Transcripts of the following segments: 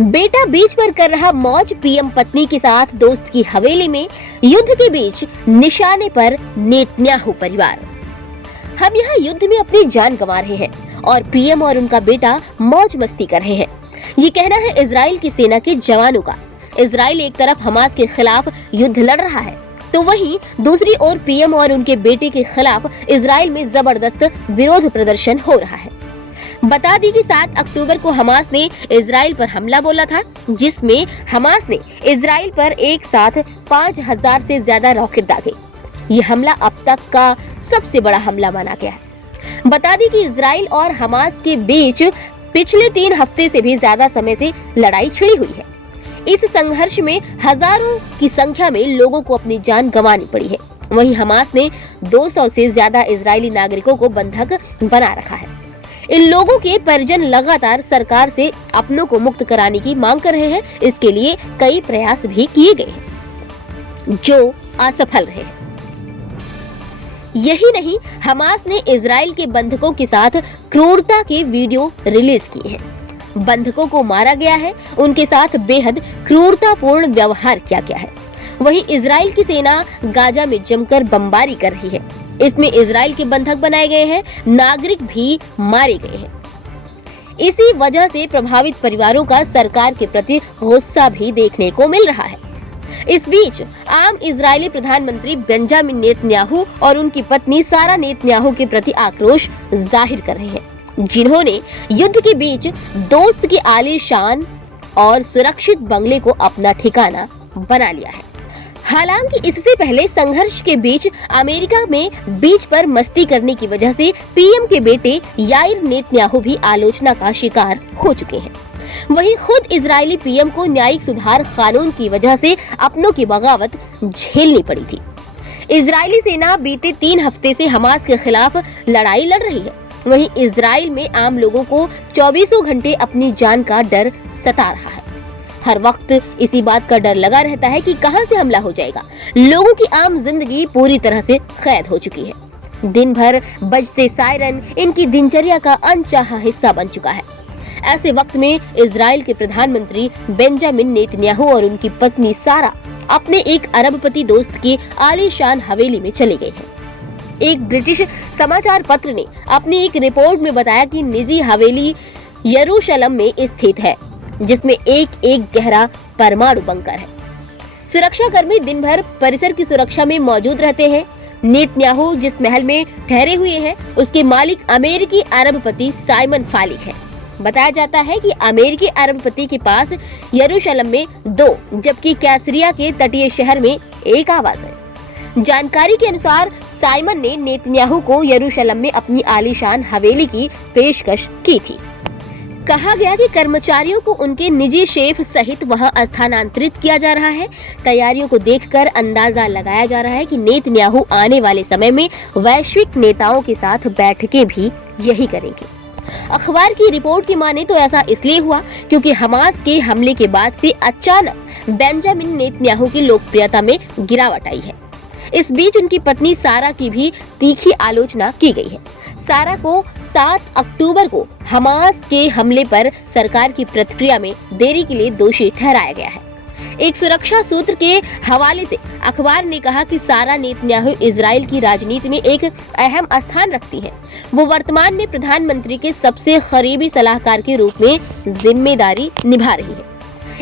बेटा बीच पर कर रहा मौज, पीएम पत्नी के साथ दोस्त की हवेली में युद्ध के बीच निशाने पर नेतन्याहू परिवार। हम यहाँ युद्ध में अपनी जान गंवा रहे हैं और पीएम और उनका बेटा मौज मस्ती कर रहे हैं, ये कहना है इजराइल की सेना के जवानों का। इजराइल एक तरफ हमास के खिलाफ युद्ध लड़ रहा है, तो वहीं दूसरी ओर पीएम और उनके बेटे के खिलाफ इजराइल में जबरदस्त विरोध प्रदर्शन हो रहा है। बता दी कि 7 अक्टूबर को हमास ने इजराइल पर हमला बोला था, जिसमें हमास ने इजराइल पर एक साथ 5000 से ज्यादा रॉकेट दागे। ये हमला अब तक का सबसे बड़ा हमला माना गया है। बता दी कि इजराइल और हमास के बीच पिछले 3 हफ्ते से भी ज्यादा समय से लड़ाई छिड़ी हुई है। इस संघर्ष में हजारों की संख्या में लोगों को अपनी जान गंवानी पड़ी है। वहीं हमास ने 200 से ज्यादा इजरायली नागरिकों को बंधक बना रखा है। इन लोगों के परिजन लगातार सरकार से अपनों को मुक्त कराने की मांग कर रहे हैं। इसके लिए कई प्रयास भी किए गए हैं, जो असफल रहे हैं। यही नहीं, हमास ने इजराइल के बंधकों के साथ क्रूरता के वीडियो रिलीज किए हैं। बंधकों को मारा गया है, उनके साथ बेहद क्रूरतापूर्ण व्यवहार किया गया है। वहीं इजराइल की सेना गाजा में जमकर बमबारी कर रही है। इसमें इजराइल के बंधक बनाए गए हैं, नागरिक भी मारे गए हैं। इसी वजह से प्रभावित परिवारों का सरकार के प्रति गुस्सा भी देखने को मिल रहा है। इस बीच आम इजरायली प्रधानमंत्री बेंजामिन नेतन्याहू और उनकी पत्नी सारा नेतन्याहू के प्रति आक्रोश जाहिर कर रहे हैं, जिन्होंने युद्ध के बीच दोस्त के आलीशान और सुरक्षित बंगले को अपना ठिकाना बना लिया है। हालांकि इससे पहले संघर्ष के बीच अमेरिका में बीच पर मस्ती करने की वजह से पीएम के बेटे याइर नेतन्याहू भी आलोचना का शिकार हो चुके हैं। वहीं खुद इजरायली पीएम को न्यायिक सुधार कानून की वजह से अपनों की बगावत झेलनी पड़ी थी। इजरायली सेना बीते 3 हफ्ते से हमास के खिलाफ लड़ाई लड़ रही है। वहीं इजराइल में आम लोगों को 24 घंटे अपनी जान का डर सता रहा है। हर वक्त इसी बात का डर लगा रहता है कि कहां से हमला हो जाएगा। लोगों की आम जिंदगी पूरी तरह से कैद हो चुकी है। दिन भर बजते सायरन इनकी दिनचर्या का अनचाहा हिस्सा बन चुका है। ऐसे वक्त में इजराइल के प्रधानमंत्री बेंजामिन नेतन्याहू और उनकी पत्नी सारा अपने एक अरबपति दोस्त की आलीशान हवेली में चले गए हैं। एक ब्रिटिश समाचार पत्र ने अपनी एक रिपोर्ट में बताया कि निजी हवेली यरूशलेम में स्थित है, जिसमें एक गहरा परमाणु बंकर है। सुरक्षा कर्मी दिन भर परिसर की सुरक्षा में मौजूद रहते हैं। नेतन्याहू जिस महल में ठहरे हुए हैं, उसके मालिक अमेरिकी अरबपति साइमन फालिक है। बताया जाता है कि अमेरिकी अरबपति के पास यरूशलेम में 2 जबकि कैसरिया के तटीय शहर में 1 आवास है। जानकारी के अनुसार साइमन ने नेतन्याहू को यरूशलेम में अपनी आलीशान हवेली की पेशकश की थी। कहा गया कि कर्मचारियों को उनके निजी शेफ सहित वहां स्थानांतरित किया जा रहा है। तैयारियों को देखकर अंदाजा लगाया जा रहा है कि नेतन्याहू आने वाले समय में वैश्विक नेताओं के साथ बैठकें भी यही करेंगे। अखबार की रिपोर्ट की माने तो ऐसा इसलिए हुआ क्योंकि हमास के हमले के बाद से अचानक बेंजामिन नेतन्याहू की लोकप्रियता में गिरावट आई है। इस बीच उनकी पत्नी सारा की भी तीखी आलोचना की गई है। सारा को 7 अक्टूबर को हमास के हमले पर सरकार की प्रतिक्रिया में देरी के लिए दोषी ठहराया गया है। एक सुरक्षा सूत्र के हवाले से अखबार ने कहा कि सारा नेतन्याहू इजराइल की राजनीति में एक अहम स्थान रखती हैं। वो वर्तमान में प्रधानमंत्री के सबसे करीबी सलाहकार के रूप में जिम्मेदारी निभा रही है।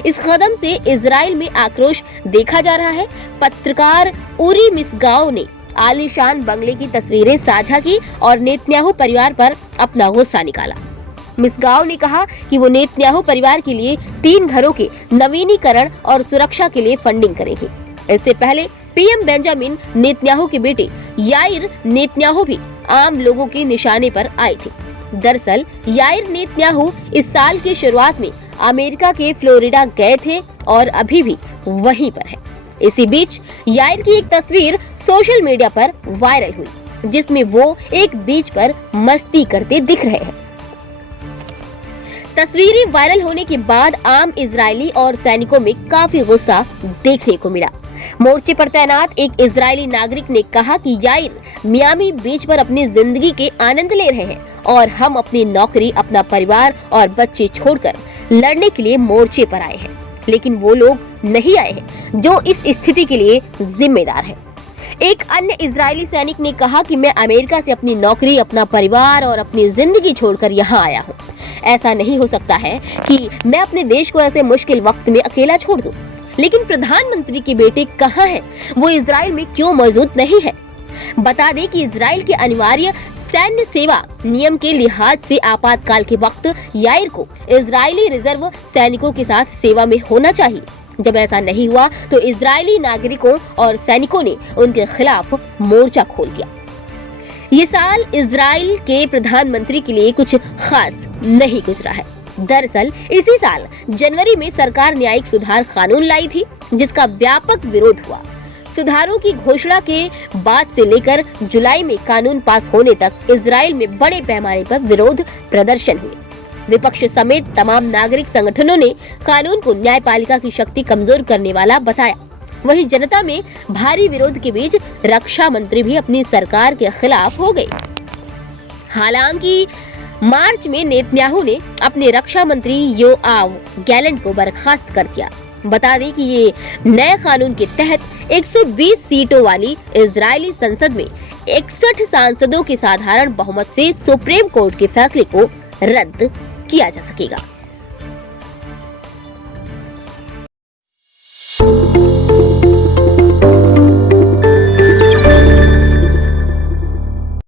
इस कदम से इजराइल में आक्रोश देखा जा रहा है। पत्रकार उरी मिसगांव ने आलीशान बंगले की तस्वीरें साझा की और नेतन्याहू परिवार पर अपना गुस्सा निकाला। मिसगांव ने कहा कि वो नेतन्याहू परिवार के लिए 3 घरों के नवीनीकरण और सुरक्षा के लिए फंडिंग करेगी। इससे पहले पीएम बेंजामिन नेतन्याहू के बेटे याइर नेतन्याहू भी आम लोगों के निशाने पर आए थे। दरअसल याइर नेतन्याहू इस साल की शुरुआत में अमेरिका के फ्लोरिडा गए थे और अभी भी वहीं पर है। इसी बीच याइर की एक तस्वीर सोशल मीडिया पर वायरल हुई, जिसमें वो एक बीच पर मस्ती करते दिख रहे हैं। तस्वीरें वायरल होने के बाद आम इजरायली और सैनिकों में काफी गुस्सा देखने को मिला। मोर्चे पर तैनात एक इजरायली नागरिक ने कहा कि याइर मियामी बीच पर अपनी जिंदगी के आनंद ले रहे हैं और हम अपनी नौकरी, अपना परिवार और बच्चे छोड़कर लड़ने के लिए मोर्चे पर आए हैं, लेकिन वो लोग नहीं आए हैं जो इस स्थिति के लिए जिम्मेदार है। एक अन्य इजरायली सैनिक ने कहा कि मैं अमेरिका से अपनी नौकरी, अपना परिवार और अपनी जिंदगी छोड़कर यहाँ आया हूँ। ऐसा नहीं हो सकता है कि मैं अपने देश को ऐसे मुश्किल वक्त में अकेला छोड़ दूं। लेकिन प्रधानमंत्री के बेटे कहाँ हैं? वो इजराइल में क्यों मौजूद नहीं है? बता दें कि इजराइल के अनिवार्य सैन्य सेवा नियम के लिहाज से आपातकाल के वक्त याइर को इजरायली रिजर्व सैनिकों के साथ सेवा में होना चाहिए। जब ऐसा नहीं हुआ तो इजरायली नागरिकों और सैनिकों ने उनके खिलाफ मोर्चा खोल दिया। ये साल इजराइल के प्रधानमंत्री के लिए कुछ खास नहीं गुजरा है। दरअसल इसी साल जनवरी में सरकार न्यायिक सुधार कानून लाई थी, जिसका व्यापक विरोध हुआ। सुधारों की घोषणा के बाद से लेकर जुलाई में कानून पास होने तक इजराइल में बड़े पैमाने पर विरोध प्रदर्शन हुए। विपक्ष समेत तमाम नागरिक संगठनों ने कानून को न्यायपालिका की शक्ति कमजोर करने वाला बताया। वहीं जनता में भारी विरोध के बीच रक्षा मंत्री भी अपनी सरकार के खिलाफ हो गए। हालांकि मार्च में नेतन्याहू ने अपने रक्षा मंत्री योआव गैलेंट को बर्खास्त कर दिया। बता दें कि ये नए कानून के तहत 120 सीटों वाली इजरायली संसद में 61 सांसदों के साधारण बहुमत से सुप्रीम कोर्ट के फैसले को रद्द किया जा सकेगा।